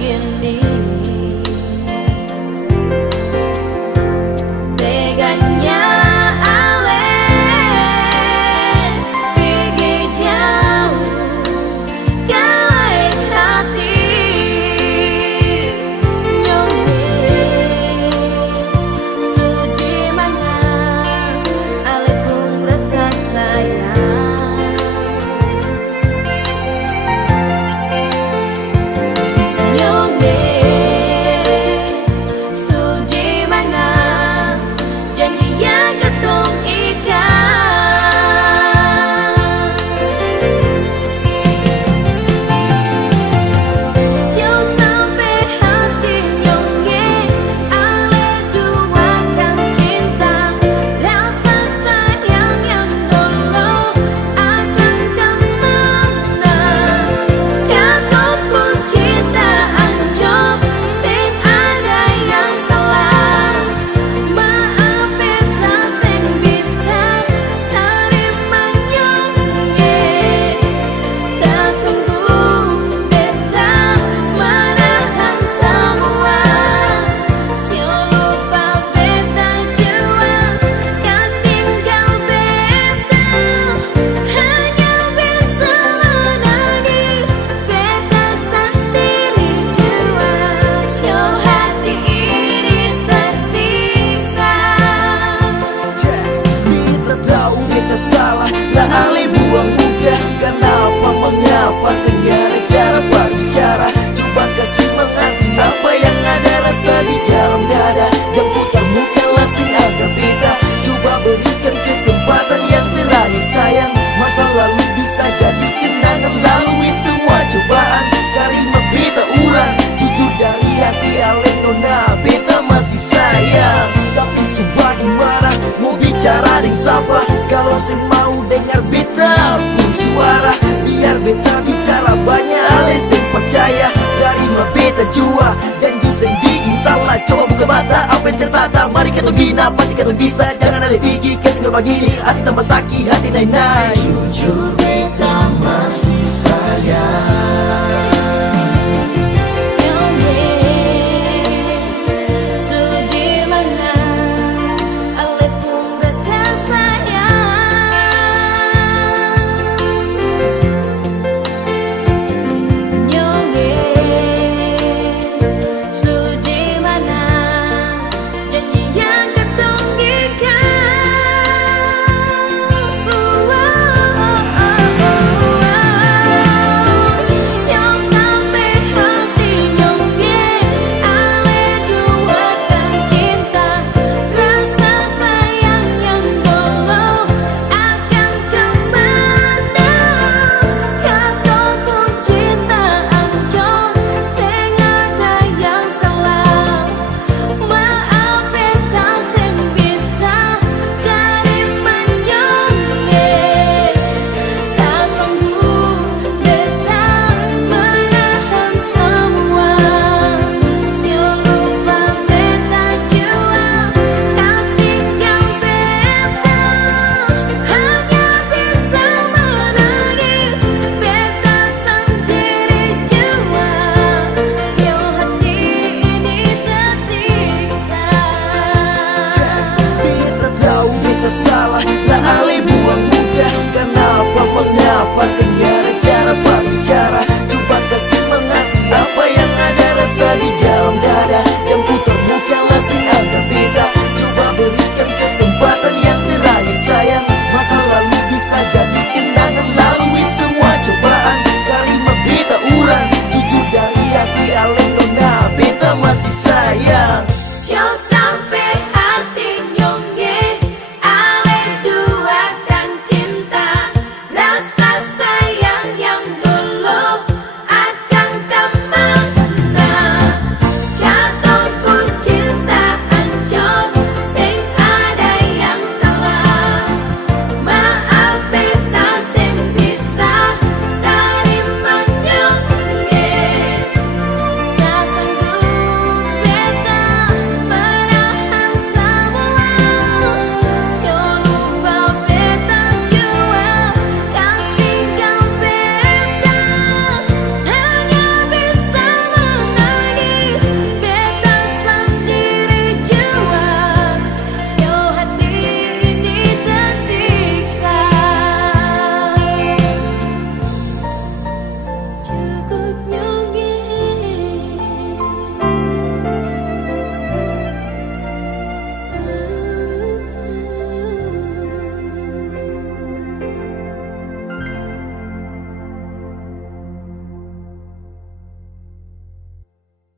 begini. Teganya Ale pergi jauh ke lain hati. Nyone suci mana Ale pun rasa sayang. Nyone suci mana janji yang ketong ikat. Siau sampai hati nyonge Ale duakan cinta, rasa sayang yang dulu akan kemana. Kau pun cinta anjop sing ada yang salah. Maaf beta sing bisa terima nyonge. Tak sanggup beta menahan semua. Siu lupa beta jua kas tinggal beta. Hanya bisa menangis beta sendiri jua. Siu hati ini tersiksa. Kita tahu kita salah, lah Ale buang muka. Kenapa mengapa segala cara berbicara? Coba kasih mengerti apa yang ada rasa di dalam dada. Jangan putar muka lasing agak beda. Coba berikan kesempatan yang terakhir sayang. Masa lalu bisa jadi kenangan, lalui semua cobaan. Karima beta ulang, jujur dari hati Ale nona beta masih sayang. Tapi subah gimana mau bicara dengan siapa? Kalau sing mau dengar beta pun suara, biar beta bicara banyak Ale sing percaya. Terima beta jua janji sing bikin salah. Coba buka mata apa yang tertata, mari kita bina pasti kita bisa. Jangan Ale pergi ke singgah begini, hati tambah sakit, hati naik-naik. Jujur beta masih sayang. Nyonge suci mana Ale pun rasa sayang. Nyonge suci mana janji yang ketong ikat. Siau sampai hati nyonge Ale duakan cinta, rasa sayang yang dulu akan kemana. Kau pun cinta anjop sing ada yang salah. Maaf beta sing bisa terima nyonge. Tak sanggup beta menahan semua. Siu lupa beta jua kas tinggal beta. Hanya bisa menangis beta sendiri jua. Siu hati ini tersiksa. Beta tahu beta salah, lah Ale buang muka. Kenapa mengapa segala cara berbicara? Coba kasih mengerti apa yang ada rasa di dalam dada. Jangan putar muka lasing agak beda. Coba berikan kesempatan yang terakhir sayang. Masa lalu bisa jadi kenangan, lalui semua cobaan. Karima beta ulang, jujur dari hati Ale nona beta masih sayang.